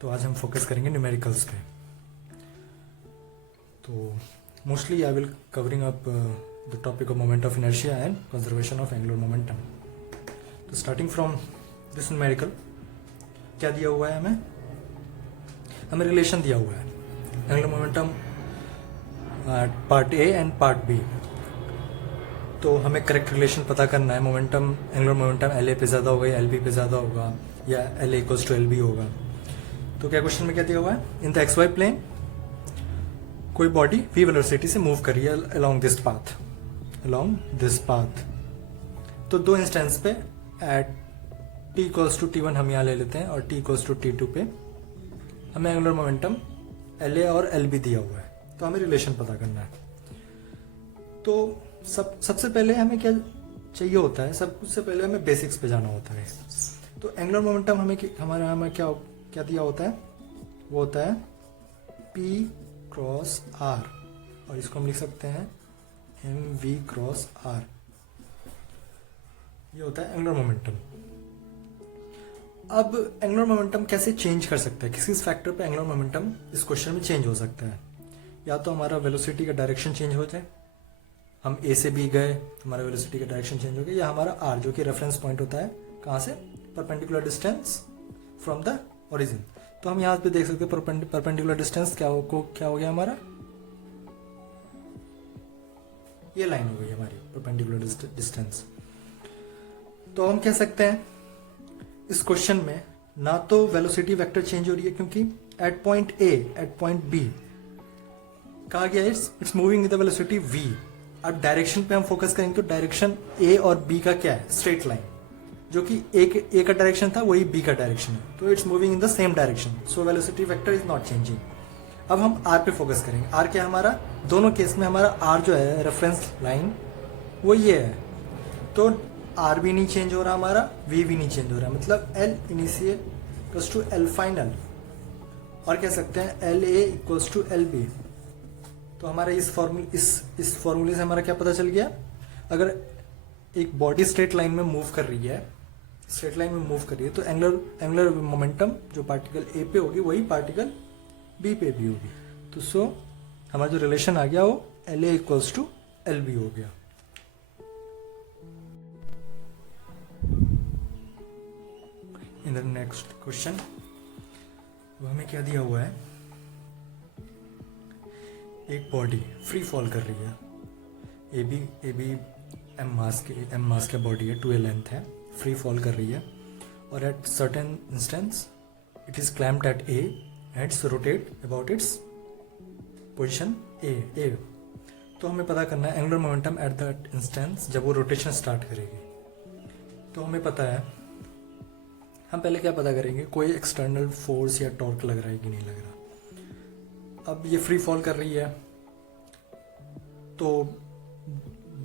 तो आज हम फोकस करेंगे न्यूमेरिकल्स पे। तो mostly I will covering up the topic of moment of inertia and conservation of angular momentum. तो स्टार्टिंग फ्रॉम दिस न्यूमेरिकल क्या दिया हुआ है, हमें रिलेशन दिया हुआ है angular momentum part A and part B. तो हमें करेक्ट रिलेशन पता करना है। Momentum angular momentum L A पे ज़्यादा होगा या एल बी पे ज़्यादा होगा या L A equals to L B होगा। तो क्या क्वेश्चन में क्या दिया हुआ है, in the X Y plane कोई बॉडी v वेलोसिटी से मूव कर रही है अलोंग दिस पाथ। तो दो इंस्टेंस पे eight t equals to t1 हम यहाँ ले लेते हैं और t इक्वल्स टू t2 पे हमें एंगुलर मोमेंटम LA और LB दिया हुआ है। तो हमें रिलेशन पता करना है। तो सबसे पहले हमें क्या चाहिए होता है, सबसे पहले हमें बेसिक्स पे जाना होता है। तो एंगुलर मोमेंटम हमारे यहाँ में क्या दिया होता है, वो होता है P क्रॉस R और इसको हम लिख सकते हैं mv क्रॉस R। ये होता है एंगुलर मोमेंटम। अब एंगुलर मोमेंटम कैसे चेंज कर सकते हैं, किस फैक्टर पे एंगुलर मोमेंटम इस क्वेश्चन में चेंज हो सकता है। या तो हमारा वेलोसिटी का डायरेक्शन चेंज हो जाए, हम ए से बी गए, हमारा वेलोसिटी का डायरेक्शन चेंज हो गया, या हमारा आर जो कि रेफरेंस पॉइंट होता है कहाँ से, perpendicular distance from the origin. तो हम यहाँ पे देख सकते हैं परपेंडिकुलर डिस्टेंस क्या हो गया हमारा, ये लाइन हो गई हमारी परपेंडिकुलर डिस्टेंस। तो हम कह सकते हैं इस क्वेश्चन में ना तो वेलोसिटी वेक्टर चेंज हो रही है क्योंकि at point A at point B कहा गया it's moving with the velocity v। अब डायरेक्शन पे हम फोकस करेंगे तो डायरेक्शन a और b का क्या है, स्ट्रेट लाइन, जो कि a का डायरेक्शन था वही b का डायरेक्शन है। तो it's moving in the same direction, so velocity vector is not changing. अब हम r पे फोकस करेंगे। r क्या हमारा, दोनों केस में हमारा r जो है रेफरेंस लाइन वो ये है। तो r भी नहीं चेंज हो रहा हमारा, v भी नहीं चेंज हो रहा, मतलब l initial equals to l final, और कह सकते हैं l a equals to l b। तो हमारा इस फॉर्मूले से हमारा क्या पता चल गया, अगर एक बॉडी स्ट्रेट लाइन में मूव कर रही है, तो एंगुलर मोमेंटम जो पार्टिकल ए पे होगी वही पार्टिकल बी पे भी होगी। तो सो हमारा जो रिलेशन आ गया वो L A equals to L B हो गया। इन द नेक्स्ट क्वेश्चन वो हमें क्या दिया हुआ है, एक बॉडी फ्री फॉल कर रही है, ए बी एम मास का बॉडी है, 2a लेंथ है, फ्री फॉल कर रही है, और at certain instance it is clamped at A and it's rotate about its position A. तो हमें पता करना है angular momentum at that instance जब वो रोटेशन स्टार्ट करेगी। तो हमें पता है, हम पहले क्या पता करेंगे, कोई एक्सटर्नल फोर्स या टॉर्क लग रहा है कि नहीं लग रहा। अब ये फ्री फॉल कर रही है तो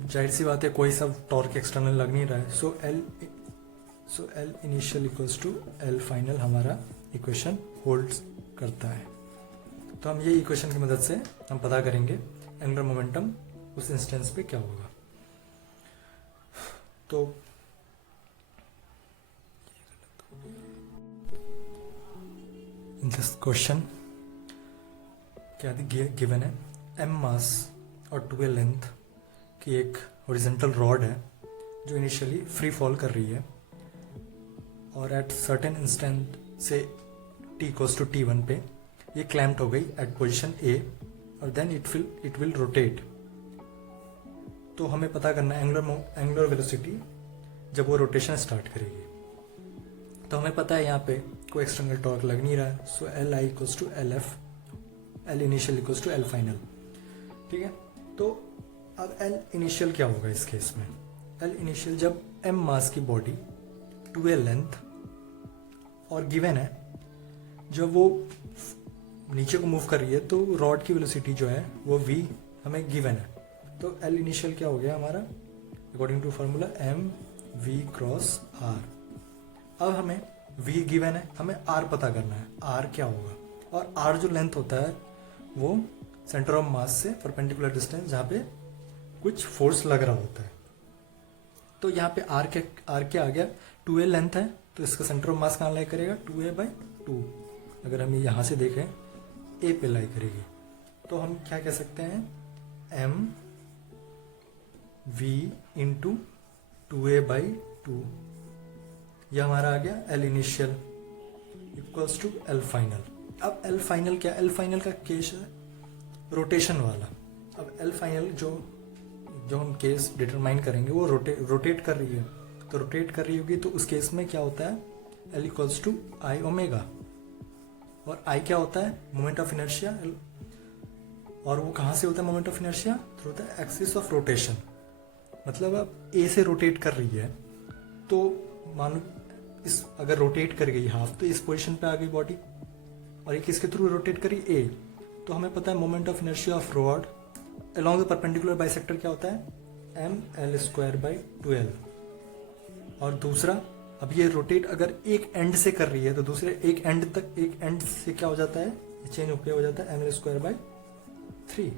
जाहिर सी बात है कोई सब टॉर्क एक्सटर्नल लग नहीं रहा है। So L initial equals to L final हमारा इक्वेशन होल्ड करता है। तो हम ये इक्वेशन की मदद से हम पता करेंगे एंगुलर मोमेंटम उस इंस्टेंस पे क्या होगा। तो इन दिस क्वेश्चन क्या गिवन है, m मास और 2a लेंथ की एक हॉरिजॉन्टल रॉड है जो इनिशियली फ्री फॉल कर रही है, और एट सर्टेन इंस्टेंट से t इक्वल्स टू t1 पे ये क्लैम्प्ड हो गई एट पोजीशन a, और देन इट विल रोटेट। तो हमें पता करना है एंगुलर वेलोसिटी जब वो रोटेशन स्टार्ट करेगी। तो हमें पता है यहाँ पे कोई एक्सटर्नल टॉर्क लग नहीं रहा है, so L I equals to L F, L initial equals to L final. ठीक है, तो अब एल इनिशियल क्या होगा इस केस में, एल इनिशियल जब एम मास की बॉडी 2a लेंथ और गिवन है, जब वो नीचे को मूव कर रही है तो रॉड की वेलोसिटी जो है वो v हमें गिवन है। तो एल इनिशियल क्या हो गया हमारा, according to formula M V cross R. अब हमें v गिवन है, हमें r पता करना है, r क्या होगा, और r जो लेंथ होता है वो सेंटर ऑफ मास से परपेंडिकुलर डिस्टेंस जहाँ पे कुछ फोर्स लग रहा होता है। तो यहाँ पे r क्या आ गया, 2a लेंथ है, तो इसका सेंटर ऑफ मास कहाँ लाई करेगा, 2a/2, अगर हम यहाँ से देखें ए पे लाई करेगी, तो हम क्या कह सकते हैं, एम वी इंटू 2a/2, यह हमारा आ गया L initial equals to L final. अब एल फाइनल क्या, एल फाइनल का केस है रोटेशन वाला। अब एल फाइनल जो हम केस डिटरमाइन करेंगे वो रोटेट कर रही है, तो रोटेट कर रही होगी तो उस केस में क्या होता है, L equals to I omega, और आई क्या होता है, मोमेंट ऑफ इनर्शिया, और वो कहाँ से होता है moment of inertia, through the axis of rotation. मतलब अब ए से रोटेट कर रही है, तो मानो इस अगर रोटेट कर गई हाफ, तो इस पोजीशन पे आ गई बॉडी, और ये किसके थ्रू रोटेट करी, ए, तो हमें पता है moment of inertia of rod along the perpendicular bisector क्या होता है, ml²/2l। और दूसरा, अब ये रोटेट अगर एक एंड से कर रही है तो दूसरे एक एंड से क्या हो जाता है, चेंज होकर हो जाता है ml²/3।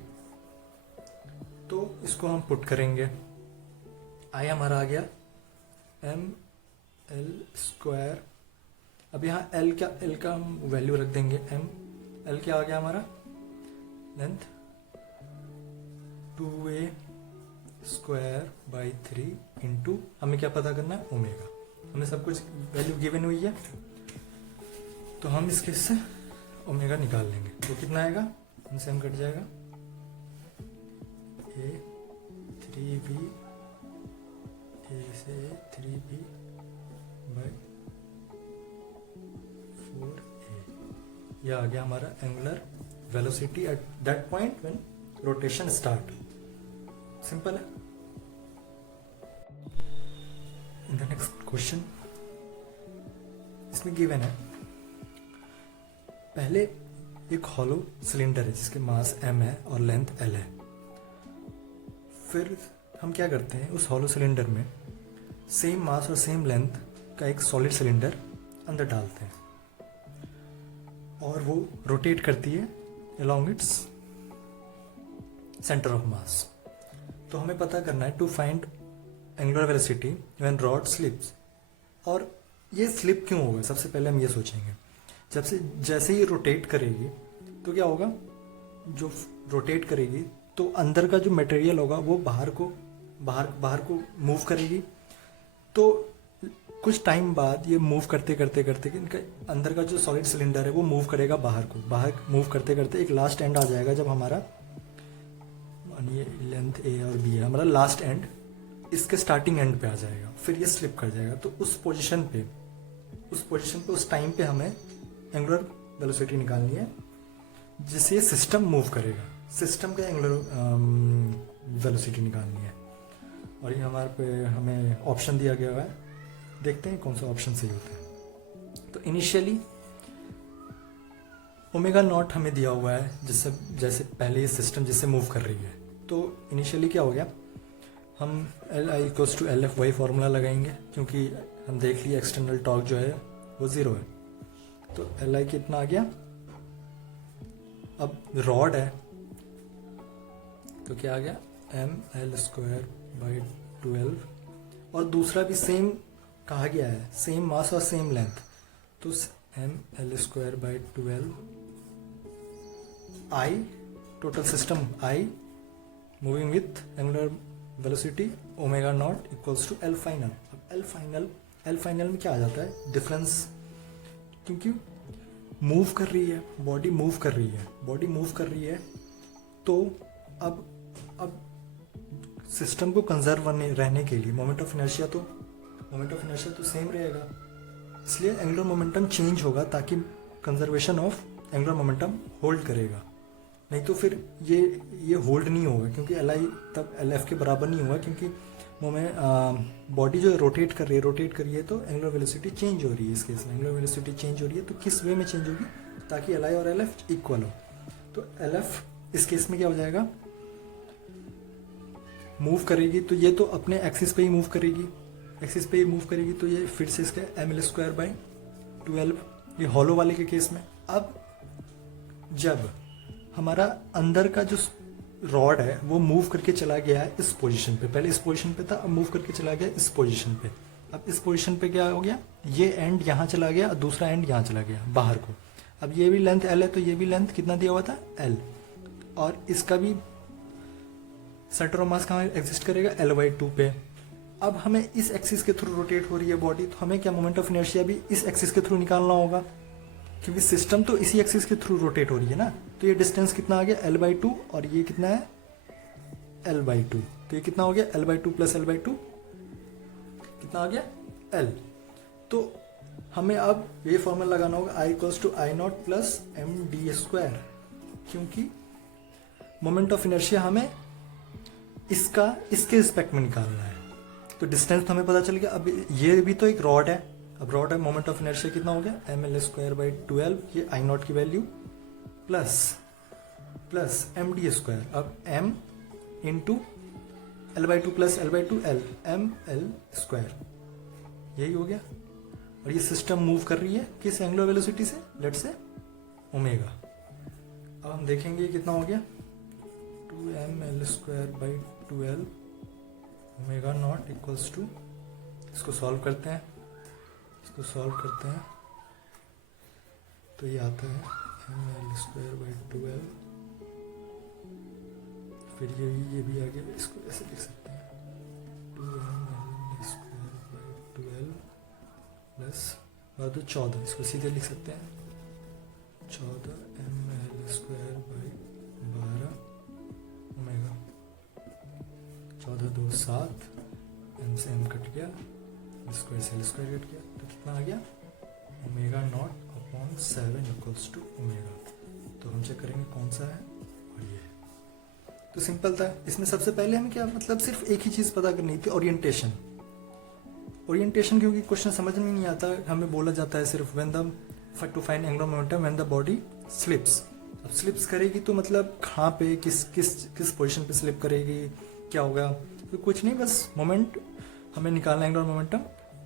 तो इसको हम पुट करेंगे, आई हमारा आ गया ml²। अब यहाँ एल का हम वैल्यू रख देंगे, एल क्या आ गया हमारा, लेंथ 2a² इंटू हमें क्या पता करना है, ओमेगा। हमें सब कुछ वैल्यू गिवन हुई है, तो हम इसके से ओमेगा निकाल लेंगे, तो कितना आएगा, हमसे हम कट जाएगा a 3b, a से 3b/4a, यह आ गया हमारा angular velocity at that point when rotation start. Simple है। इन द नेक्स्ट क्वेश्चन, इसमें गिवन है, पहले एक हॉलो सिलेंडर है जिसके मास m है और लेंथ l है। फिर हम क्या करते हैं, उस हॉलो सिलेंडर में सेम मास और सेम लेंथ का एक सॉलिड सिलेंडर अंदर डालते हैं, और वो रोटेट करती है along its centre of mass. तो हमें पता करना है to find angular velocity when rod slips. और ये स्लिप क्यों होगा, सबसे पहले हम ये सोचेंगे, जैसे ही रोटेट करेगी तो क्या होगा, जो रोटेट करेगी तो अंदर का जो मटेरियल होगा वो बाहर को मूव करेगी। तो कुछ टाइम बाद ये मूव करते इनका अंदर का जो सॉलिड सिलेंडर है वो मूव करेगा बाहर मूव करते एक लास्ट एंड आ जाएगा, जब हमारा ये लेंथ ए और बी है, हमारा लास्ट एंड इसके स्टार्टिंग एंड पे आ जाएगा, फिर ये स्लिप कर जाएगा। तो उस पोजीशन पे उस टाइम पे हमें एंगुलर वेलोसिटी निकालनी है जिससे ये सिस्टम मूव करेगा, सिस्टम का एंगुलर वेलोसिटी निकालनी है। और ये हमारे पे हमें ऑप्शन दिया गया हुआ है, देखते हैं कौन सा ऑप्शन सही होता है। तो इनिशियली ओमेगा नॉट हमें दिया हुआ है, जैसे पहले ये सिस्टम जिससे मूव कर रही है। तो इनिशियली क्या हो गया, हम Li=LF वही फॉर्मूला लगाएंगे, क्योंकि हम देख लिए एक्सटर्नल टॉर्क जो है वो 0 है। तो Li कितना आ गया, अब रॉड है तो क्या आ गया, ml²/12, और दूसरा भी सेम कहा गया है, सेम मास और सेम लेंथ, तो ml²/12 I total system I moving with angular velocity omega not equals to L final. अब एल फाइनल में क्या आ जाता है, डिफरेंस, क्योंकि मूव कर रही है बॉडी, मूव कर रही है, तो अब सिस्टम को कंजर्व रहने के लिए मोमेंट ऑफ इनर्शिया तो सेम रहेगा, इसलिए एंगुलर मोमेंटम चेंज होगा ताकि conservation of angular momentum hold करेगा। नहीं तो फिर ये होल्ड नहीं होगा, क्योंकि Li तब LF के बराबर नहीं होगा, क्योंकि बॉडी जो रोटेट कर रही है तो एंगुलर वेलोसिटी चेंज हो रही है। इस केस में एंगुलर वेलोसिटी चेंज हो रही है, तो किस वे में चेंज होगी, ताकि Li और LF इक्वल हो। तो LF इस केस में क्या हो जाएगा, मूव करेगी तो ये तो अपने एक्सिस पे ही मूव करेगी, तो ये फिर से इसका ml²/12, ये हॉलो वाले के केस में। अब जब हमारा अंदर का जो रॉड है वो मूव करके चला गया है इस पोजीशन पे, पहले इस पोजीशन पे था, अब मूव करके चला गया इस पोजीशन पे। अब इस पोजीशन पे क्या हो गया, ये एंड यहाँ चला गया और दूसरा एंड यहाँ चला गया बाहर को। अब ये भी लेंथ L है तो ये भी लेंथ कितना दिया हुआ था L, और इसका भी सेंटर ऑफ मास कहाँ एग्जिस्ट करेगा L/2 पे। अब हमें इस एक्सिस के थ्रू रोटेट हो रही है बॉडी, तो हमें क्या मोमेंट ऑफ इनर्शिया भी इस एक्सिस के थ्रू निकालना होगा, क्योंकि सिस्टम तो इसी एक्सिस के थ्रू रोटेट हो रही है ना। तो ये डिस्टेंस कितना आ गया L/2, और ये कितना है L/2, तो ये कितना हो गया L/2 प्लस L/2 कितना आ गया L। तो हमें अब ये फॉर्मूला लगाना होगा I=I0 प्लस md², क्योंकि मोमेंट ऑफ इनर्शिया हमें इसके रिस्पेक्ट में निकालना है। तो डिस्टेंस तो हमें पता चल गया। अब ये भी तो एक रॉड है, अब रॉड है, मोमेंट ऑफ इनर्शिया कितना हो गया mL²/12, ये I0 की वैल्यू प्लस md², अब m into L/2 plus L/2 L mL², यही हो गया। और ये सिस्टम मूव कर रही है किस एंगुलर वेलोसिटी से, लेट से ओमेगा। अब हम देखेंगे कितना हो गया 2mL²/12 omega not equals to, इसको सॉल्व करते हैं, तो ये आता है mL²/12, फिर ये भी आगे, इसको ऐसे लिख सकते हैं 2mL²/12 प्लस 14, इसको सीधे लिख सकते हैं 14mL²/12 ओमेगा, 14 2 7, m से m कट गया, स्क्वायर से L² कट गया, तो कितना आ गया omega not upon 7 equals to omega. तो हम चेक करेंगे कौन सा है, और ये तो सिंपल था। इसमें सबसे पहले हमें क्या मतलब सिर्फ एक ही चीज़ पता करनी थी, ओरिएंटेशन, क्योंकि क्वेश्चन समझ में नहीं आता, हमें बोला जाता है सिर्फ to find angular momentum when the body slips. अब स्लिप्स करेगी तो मतलब कहाँ पे किस पोजीशन पे स्लिप करेगी, क्या होगा, तो कुछ नहीं, बस मोमेंट हमें निकालना है एंगुलर मोमेंटम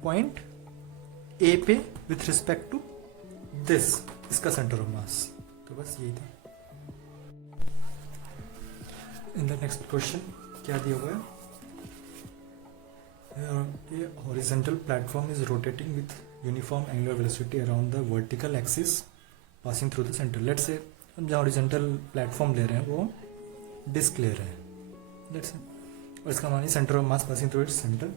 पॉइंट ए पे विथ रिस्पेक्ट टू इसका सेंटर ऑफ मास। तो बस यही था। इन द नेक्स्ट क्वेश्चन क्या दिया हुआ है, a horizontal platform is rotating with uniform angular velocity around the vertical axis passing through the center. Let's say हम जहाँ horizontal platform ले रहे हैं वो डिस्क ले रहे हैं, let's say, और इसका मान center of mass passing through its center.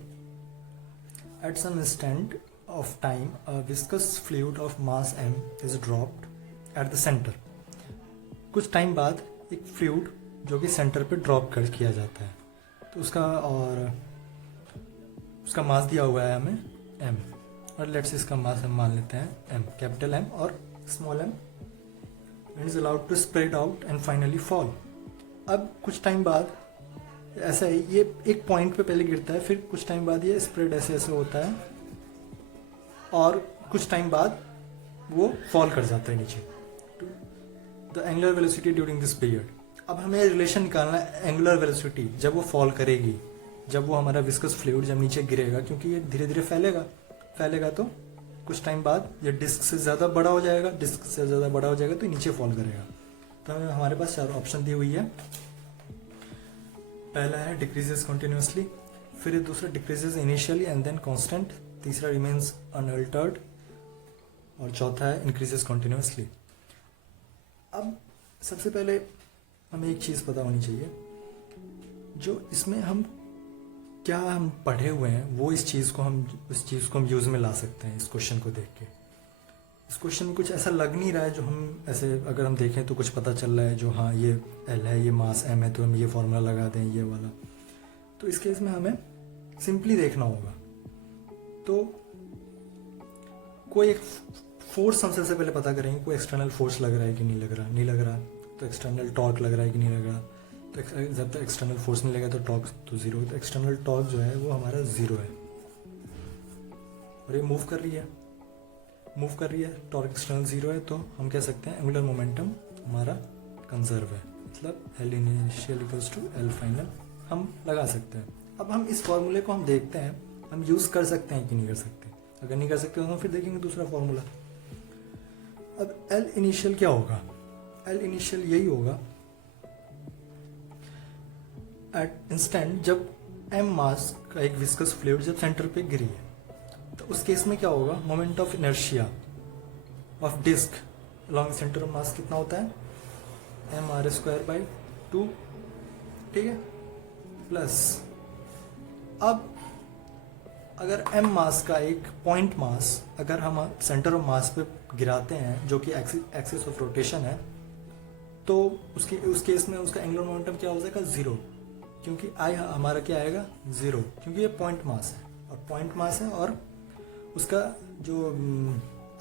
At some instant of time, a viscous fluid of mass m is dropped at the center. कुछ टाइम बाद एक फ्लूइड जो कि सेंटर पे ड्रॉप कर किया जाता है, तो उसका मास दिया हुआ है हमें m, और लेट्स इसका मास हम मान लेते हैं m, कैपिटल M और small m, and is allowed to spread out and finally fall. अब कुछ टाइम बाद ऐसा है, ये एक पॉइंट पे पहले गिरता है, फिर कुछ टाइम बाद ये स्प्रेड ऐसे होता है, और कुछ टाइम बाद वो फॉल कर जाता है नीचे। The angular velocity during this period. अब हमें रिलेशन निकालना है एंगुलर वेलोसिटी जब वो फॉल करेगी, जब वो हमारा विस्कस फ्लूइड जब नीचे गिरेगा, क्योंकि ये धीरे धीरे फैलेगा तो कुछ टाइम बाद ये डिस्क से ज़्यादा बड़ा हो जाएगा, तो नीचे फॉल करेगा। तो हमारे पास 4 ऑप्शन दी हुई है। पहला है डिक्रीजेस कॉन्टिन्यूसली, फिर दूसरा decreases initially and then constant, तीसरा रिमेन्स अनअल्टर्ड, और चौथा है इंक्रीजेस कॉन्टिन्यूसली। अब सबसे पहले हमें एक चीज़ पता होनी चाहिए, जो इसमें हम पढ़े हुए हैं वो उस चीज़ को हम यूज़ में ला सकते हैं। इस क्वेश्चन को देख के इस क्वेश्चन में कुछ ऐसा लग नहीं रहा है जो हम ऐसे अगर हम देखें तो कुछ पता चल रहा है जो हाँ ये L है, ये मास m है, तो हम ये फॉर्मूला लगा दें ये वाला। तो इस केस में हमें सिंपली देखना होगा। तो कोई एक फोर्स हम सबसे पहले पता करेंगे, कोई एक्सटर्नल फोर्स लग रहा है कि नहीं लग रहा, तो एक्सटर्नल टॉर्क लग रहा है कि नहीं लग रहा। तो जब तक एक्सटर्नल फोर्स नहीं लगेगा तो टॉर्क तो जीरो, तो एक्सटर्नल टॉर्क जो है वो हमारा जीरो है, और ये मूव कर रही है, टॉर्क एक्सटर्नल जीरो है, तो हम कह सकते हैं एंगुलर मोमेंटम हमारा कंजर्व है, मतलब L initial equals to L final हम लगा सकते हैं। अब हम इस फॉर्मूले को हम देखते हैं, हम यूज़ कर सकते हैं कि नहीं कर सकते। अगर नहीं कर सकते तो हम फिर देखेंगे दूसरा फॉर्मूला। अब L इनिशियल क्या होगा, L इनिशियल यही होगा एट इंस्टेंट जब m मास का एक विस्कस फ्लूइड जब सेंटर पे गिरी है, तो उस केस में क्या होगा, moment of inertia of disc along centre of mass कितना होता है mr²/2, ठीक है, प्लस अब अगर m मास का एक पॉइंट मास अगर हम सेंटर ऑफ मास पे गिराते हैं जो कि एक्सिस ऑफ रोटेशन है, तो उस केस में उसका एंगुलर मोमेंटम क्या हो जाएगा, 0, क्योंकि आई हमारा क्या आएगा, 0, क्योंकि ये पॉइंट मास है और पॉइंट मास है और उसका जो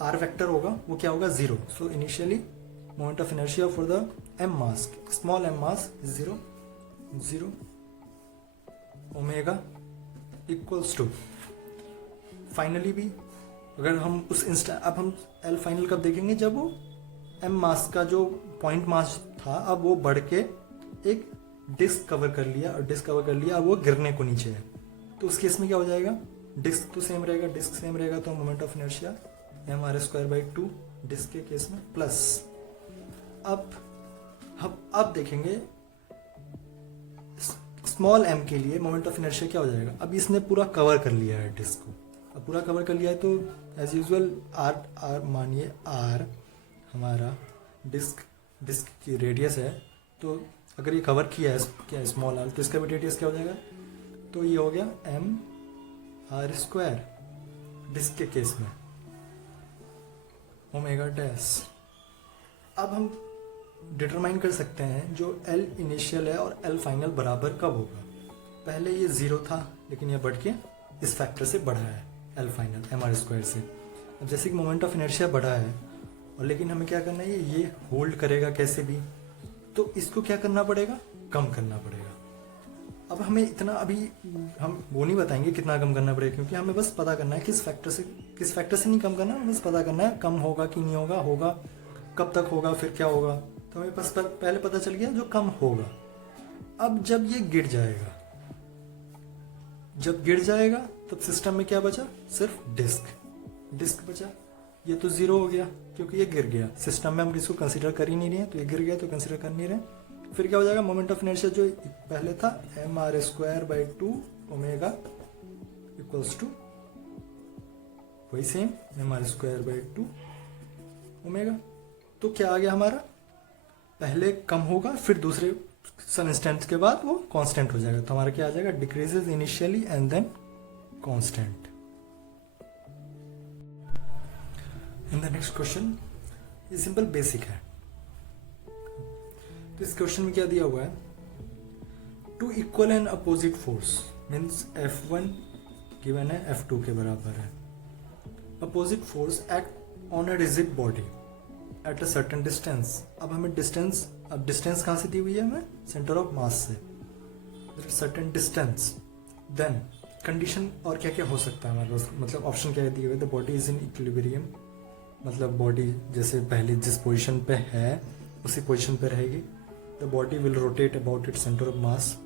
आर वेक्टर होगा वो क्या होगा, 0. So initially moment of inertia for the m mass, small m mass, 0 omega equals to, finally भी अगर हम अब हम एल फाइनल कब देखेंगे, जब वो m मास का जो पॉइंट मास था अब वो बढ़ के एक डिस्क कवर कर लिया और डिस्क कवर कर लिया, अब वो गिरने को नीचे है, तो उस केस में क्या हो जाएगा, डिस्क तो सेम रहेगा, डिस्क सेम रहेगा, तो moment of inertia mr²/2 disc के केस में, प्लस अब देखेंगे स्मॉल m के लिए मोमेंट ऑफ इनर्शिया क्या हो जाएगा, अब इसने पूरा कवर कर लिया है डिस्क को, अब पूरा कवर कर लिया है तो एज यूजुअल r मानिए r हमारा डिस्क की रेडियस है, तो अगर ये कवर किया है क्या स्मॉल r, तो इसका भी रेडियस क्या हो जाएगा, तो ये हो गया mr² डिस्क के केस में ओमेगा डैश. अब हम डिटरमाइन कर सकते हैं जो L इनिशियल है और L फाइनल बराबर कब होगा. पहले ये 0 था लेकिन ये बढ़ के इस फैक्टर से बढ़ा है L फाइनल mr² से. अब जैसे कि मोमेंट ऑफ इनर्शिया बढ़ा है और लेकिन हमें क्या करना है, ये होल्ड करेगा कैसे भी, तो इसको क्या करना पड़ेगा, कम करना पड़ेगा. अब हमें इतना अभी हम वो नहीं बताएंगे कितना कम करना पड़ेगा, क्योंकि हमें बस पता करना है किस फैक्टर से नहीं कम करना, बस पता करना है कम होगा कि नहीं होगा, कब तक होगा, फिर क्या होगा, तो हमें बस पहले पता चल गया जो कम होगा. अब जब ये गिर जाएगा तब सिस्टम में क्या बचा, सिर्फ डिस्क बचा. ये तो 0 हो गया क्योंकि ये गिर गया, सिस्टम में हम इसको कंसीडर कर ही नहीं रहे, तो ये गिर गया तो कंसीडर कर नहीं रहे. फिर क्या हो जाएगा, मोमेंट ऑफ इनर्शिया जो पहले था mr²/2 ओमेगा इक्वल्स टू वही सेम mr²/2 ओमेगा. तो क्या आ गया हमारा, पहले कम होगा फिर दूसरे सम इंस्टेंट के बाद वो कांस्टेंट हो जाएगा, तो हमारा क्या आ जाएगा, decreases initially and then constant. In the next question, ये सिंपल बेसिक है. तो इस क्वेश्चन में क्या दिया हुआ है, two equal and opposite force means F1 given है F2 के बराबर है. Opposite force act on a rigid body at a certain distance. अब हमें डिस्टेंस कहाँ से दी हुई है, हमें सेंटर ऑफ मास से, सर्टेन डिस्टेंस. देन कंडीशन और क्या क्या हो सकता है हमारे पास, मतलब ऑप्शन क्या दिए हुए, the body is in equilibrium, मतलब बॉडी जैसे पहले जिस पोजीशन पे है उसी पोजीशन पे रहेगी. The body will rotate about it centre of mass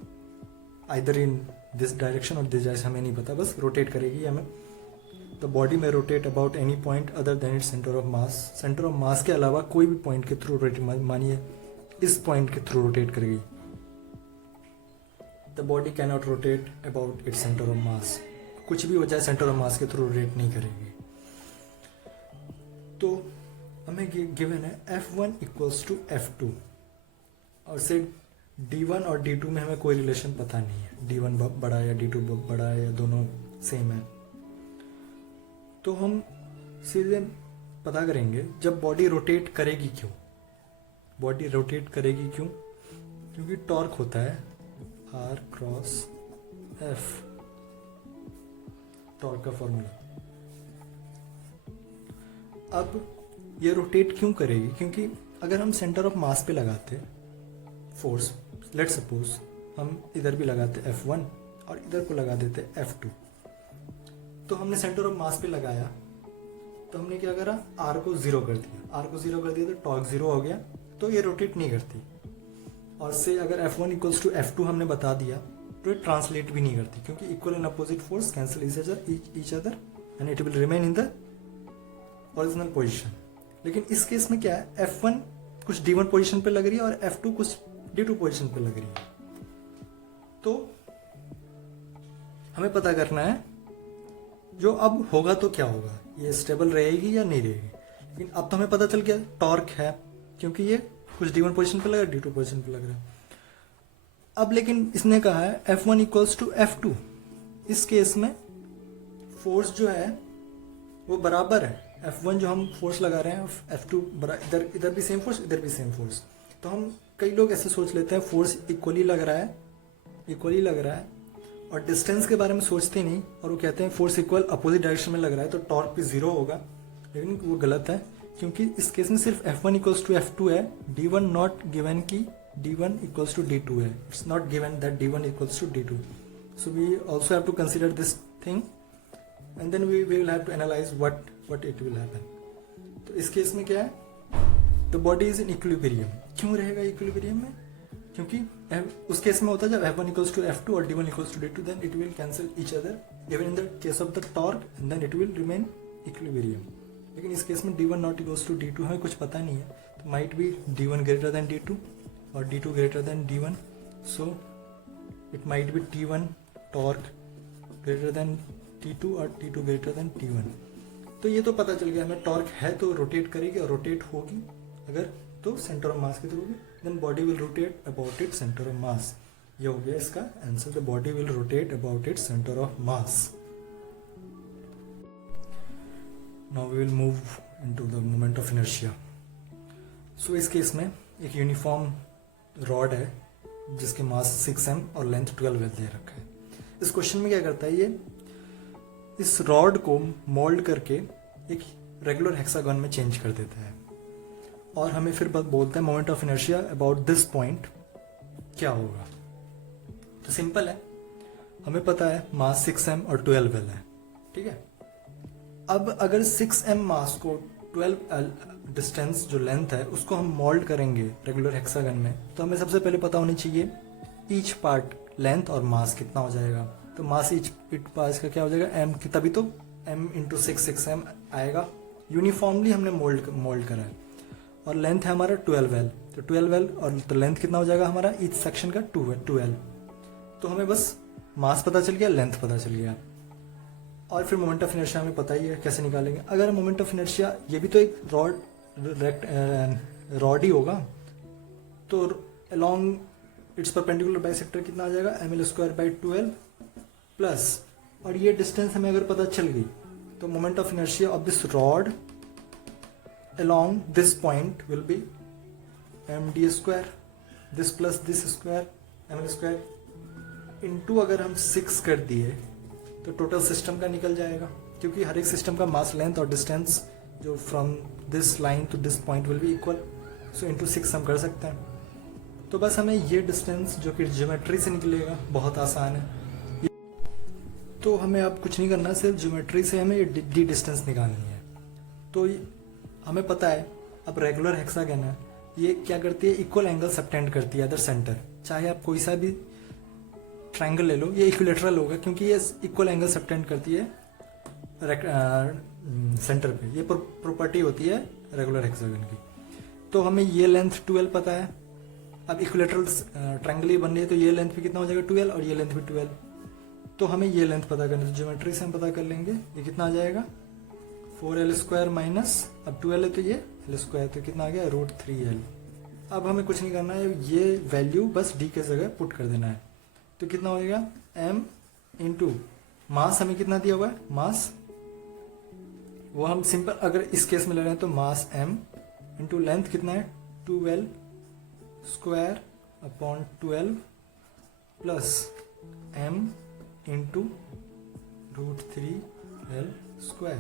either in this direction और दिस डायरेक्शन, हमें नहीं पता, बस रोटेट करेगी हमें. द बॉडी में rotate about any point other than it centre of mass. Centre of मास के अलावा कोई भी पॉइंट के थ्रू रोटेट, मानिए इस पॉइंट के थ्रू रोटेट करेगी. The body can not rotate about it centre of मास, कुछ भी हो जाए सेंटर ऑफ मास के थ्रू रोटेट नहीं करेगी. तो हमें गिवन है F1 इक्वल्स टू F2 और से D1 और D2 में हमें कोई रिलेशन पता नहीं है, D1 बड़ा है या D2 बड़ा है या दोनों सेम है. तो हम सीधे पता करेंगे जब बॉडी रोटेट करेगी क्यों, क्योंकि टॉर्क होता है R क्रॉस F, टॉर्क का फॉर्मूला. अब ये रोटेट क्यों करेगी, क्योंकि अगर हम सेंटर ऑफ मास पे लगाते फोर्स, लेट सपोज हम इधर भी लगाते F1 और इधर को लगा देते F2, तो हमने सेंटर ऑफ मास पे लगाया तो हमने क्या करा, R को 0 कर दिया, तो टॉर्क 0 हो गया, तो ये रोटेट नहीं करती. और से अगर F1 इक्वल्स टू F2 हमने बता दिया तो ये ट्रांसलेट भी नहीं करती, क्योंकि equal and opposite force cancel each other and it will remain in the original position. लेकिन इस केस में क्या है, F1 कुछ D1 पोजीशन पे लग रही है और F2 कुछ D2 पोजीशन पे लग रही है. तो हमें पता करना है जो अब होगा तो क्या होगा, ये स्टेबल रहेगी या नहीं रहेगी. लेकिन अब तो हमें पता चल गया टॉर्क है, क्योंकि ये कुछ D1 पोजीशन पे लग रहा है, D2 पोजीशन पे लग रहा है। अब लेकिन इसने कहा है F1 इक्वल्स टू F2। इस केस में फोर्स जो है वो बराबर है, F1 जो हम फोर्स लगा रहे हैं F2 इधर भी सेम फोर्स, इधर भी सेम फोर्स। तो हम कई लोग ऐसे सोच लेते हैं फोर्स इक्वली लग रहा है और डिस्टेंस के बारे में सोचते नहीं, और वो कहते हैं फोर्स इक्वल अपोजिट डायरेक्शन में लग रहा है तो टॉर्क भी जीरो होगा। लेकिन वो गलत है, क्योंकि इस केस में सिर्फ F1 इक्वल्स टू F2 है, D1 नॉट गिवन की D1 इक्वल्स टू D2 है। It's not given that D1 equals to D2। So we also have to consider this thing and then we will have to analyse what it will happen. तो इस case में क्या है, the body is in equilibrium. क्यों रहेगा equilibrium में? क्योंकि उस केस में होता है जब F1 equals to F2 और D1 equals to D2, then it will cancel each other even in the case of the torque, and then it will remain equilibrium। लेकिन इस केस में D1 not equals to D2 हमें कुछ पता नहीं है, तो might be D1 greater than D2 और D2 greater than D1, so it might be T1 torque greater than T2 और T2 greater than T1। तो ये तो पता चल गया हमें टॉर्क है तो रोटेट करेगी और रोटेट होगी अगर तो सेंटर ऑफ मास के थ्रू भी, then body will rotate about it centre of mass. ये हो गया इसका answer, the body will rotate about it centre of mass. Now we will move into the moment of inertia. So इस case में एक uniform rod है जिसके मास 6m और लेंथ 12 दे रखा है। इस क्वेश्चन में क्या करता है, ये इस रॉड को मोल्ड करके एक रेगुलर हेक्सागन में चेंज कर देता है और हमें फिर बोलता है moment of inertia about this point क्या होगा। तो सिंपल है, हमें पता है मास 6m और 12 है, ठीक है। अब अगर 6m मास को 12 डिस्टेंस जो लेंथ है उसको हम मोल्ड करेंगे रेगुलर हेक्सागन में, तो हमें सबसे पहले पता होनी चाहिए ईच पार्ट लेंथ और मास कितना हो जाएगा। तो मास ईच पार्ट का क्या हो जाएगा m की, तभी तो m इंटू 6m आएगा। यूनिफॉर्मली हमने मोल्ड करा है और लेंथ है हमारा 12L, तो 12L और तो लेंथ कितना हो जाएगा हमारा ईच सेक्शन का 2L। तो हमें बस मास पता चल गया, लेंथ पता चल गया, और फिर मोमेंट ऑफ इनर्शिया हमें पता ही है कैसे निकालेंगे। अगर मोमेंट ऑफ इनर्शिया ये भी तो एक रॉड ही होगा, तो अलोंग इट्स परपेंडिकुलर बाइसेक्टर कितना आ जाएगा ml²/2L प्लस, और ये डिस्टेंस हमें अगर पता चल गई तो moment of inertia of this rod along this point will be md², this plus this square ml² into अगर हम 6 कर दिए तो टोटल सिस्टम का निकल जाएगा, क्योंकि हर एक सिस्टम का मास लेंथ और डिस्टेंस जो from this line to this point will be equal, so into 6 हम कर सकते हैं। तो बस हमें ये डिस्टेंस जो कि ज्योमेट्री से निकलेगा, बहुत आसान है। तो हमें अब कुछ नहीं करना, सिर्फ ज्योमेट्री से हमें ये डी डिस्टेंस निकालनी है। तो हमें पता है अब रेगुलर हेक्सागन है, ये क्या करती है, इक्वल एंगल सबटेंड करती है अदर सेंटर। चाहे आप कोई सा भी ट्रायंगल ले लो, ये इक्विलेटरल होगा क्योंकि ये इक्वल एंगल सबटेंड करती है सेंटर पे। ये प्रॉपर्टी होती है रेगुलर हेक्सागन की। तो हमें ये लेंथ 12 पता है। अब इक्विलेटरल ट्रायंगल बन रही है तो ये लेंथ भी कितना हो जाएगा 12 और ये लेंथ भी 12। तो हमें ये लेंथ पता करनी है, तो ज्योमेट्री से हम पता कर लेंगे ये कितना आ जाएगा 4L² माइनस, अब 12 है तो ये L², तो कितना आ गया √3L। अब हमें कुछ नहीं करना है, ये वैल्यू बस d के जगह पुट कर देना है। तो कितना होगा m इंटू मास, हमें कितना दिया हुआ है मास, वो हम सिंपल अगर इस केस में ले रहे हैं तो मास m इंटू लेंथ कितना है 12L² plus m into √3L²।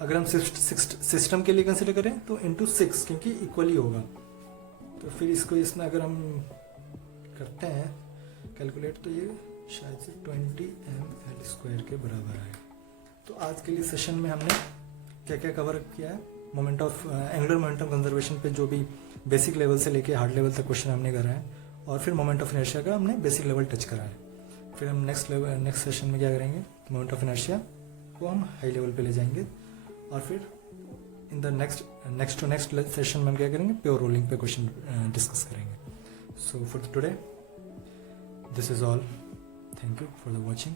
अगर हम सिस्टम के लिए कंसिडर करें तो इंटू 6, क्योंकि इक्वली होगा। तो फिर इसको इसमें अगर हम करते हैं कैलकुलेट तो ये शायद से 20mL² के बराबर आएगा। तो आज के लिए सेशन में हमने क्या क्या कवर किया है, moment of angular momentum conservation पे जो भी बेसिक लेवल से लेके हार्ड लेवल तक क्वेश्चन हमने करा है, और फिर मोमेंट ऑफ इनर्शिया का हमने बेसिक लेवल टच करा है। फिर हम नेक्स्ट सेशन में क्या करेंगे, मोमेंट ऑफ इनर्शिया को हम हाई लेवल पे ले जाएंगे, और फिर इन द नेक्स्ट सेशन में हम क्या करेंगे, प्योर रोलिंग पे क्वेश्चन डिस्कस करेंगे। So for today this is all, thank you for the watching.